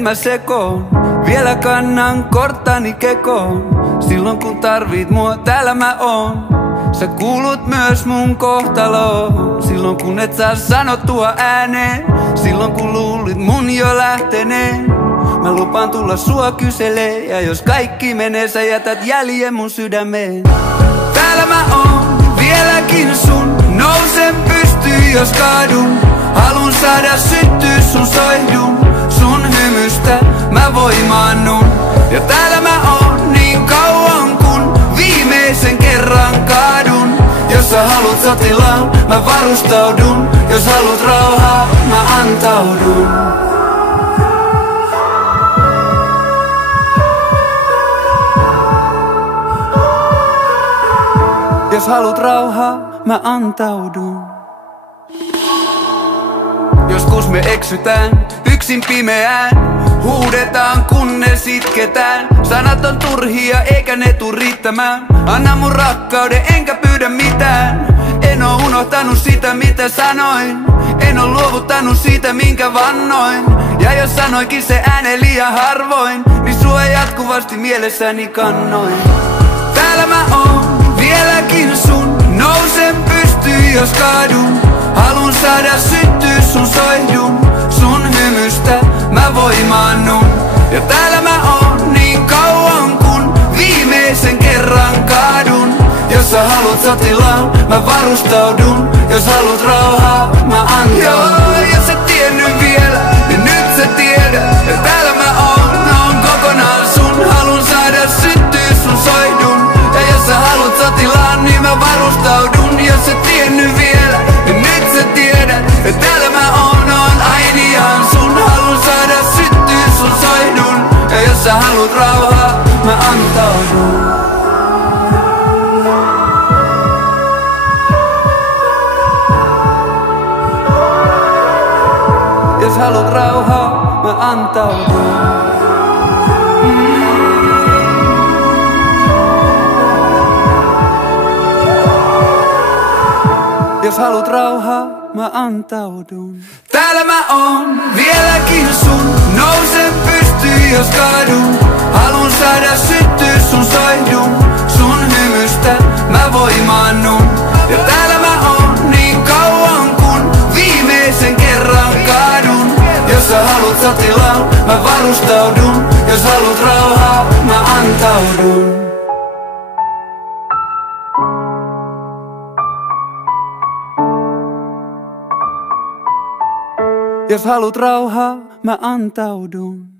et mä sekoon. Vielä kannan korttani kekoon. Silloin kun tarvit mua, täällä mä oon. Sä kuulut myös mun kohtaloon. Silloin kun et saa sanottua ääneen. Silloin kun luulit mun jo lähteneen. Mä lupaan tulla sua kyselee. Ja jos kaikki menee, sä jätät jäljen mun sydämeen. Täällä mä oon, vieläkin sun. Nousen pystyyn, jos kaadun. Halun saada syttyä sun soihdun. Sun hymystä mä voimaannun. Ja täällä mä oon niin kauan kun viimeisen kerran kaadun. Jos sä haluut sotilaan, mä varustaudun. Jos haluut rauhaa, mä antaudun. Jos haluut rauhaa, mä antaudun. Joskus me eksytään yksin pimeään. Huudetaan kunnes itketään. Sanat on turhia eikä ne tuu riittämään. Anna mun rakkauden enkä pyydä mitään. En oo unohtanut sitä mitä sanoin. En oo luovuttanut siitä minkä vannoin. Ja jos sanoikin se ääneen liian harvoin, niin sua jatkuvasti mielessäni kannoin. Täällä mä oon, vieläkin sun. Nousen pystyyn jos kaadun. Halun saada syttyä sun soihdun. Sun hymystä mä voimaannun. Ja täällä mä oon niin kauan kun viimeisen kerran kaadun. Jos sä haluut sotilaan, mä varustaudun. Jos haluut rauhaa, mä antaudun. Joo, jos et tiennyt vielä, niin nyt sä tiedät. Ja täällä mä oon kokonaan sun. Halun saada syttyä sun soihdun. Ja jos sä haluut sotilaan, niin mä varustaudun. Jos et tiennyt vielä, niin nyt sä tiedät. Ja täällä mä oon ainiaan sun. Halun saada syttyä sun soihdun. Ja jos sä haluut rauhaa, mä antaudun. Jos haluut rauhaa, mä antaudun. Jos haluut rauhaa, mä antaudun. Täällä mä oon, vieläkin sun. Nousen pystyyn jos kaadun. Halun saada syttyä sun soihdun. Sun hymystä mä voimaannun. Ja täällä mä oon niin kauan kun viimeisen kerran kaadun. Jos sä haluut sotilaan, mä varustaudun. Jos haluut rauhaa, mä antaudun. Jos haluut rauhaa, mä antaudun.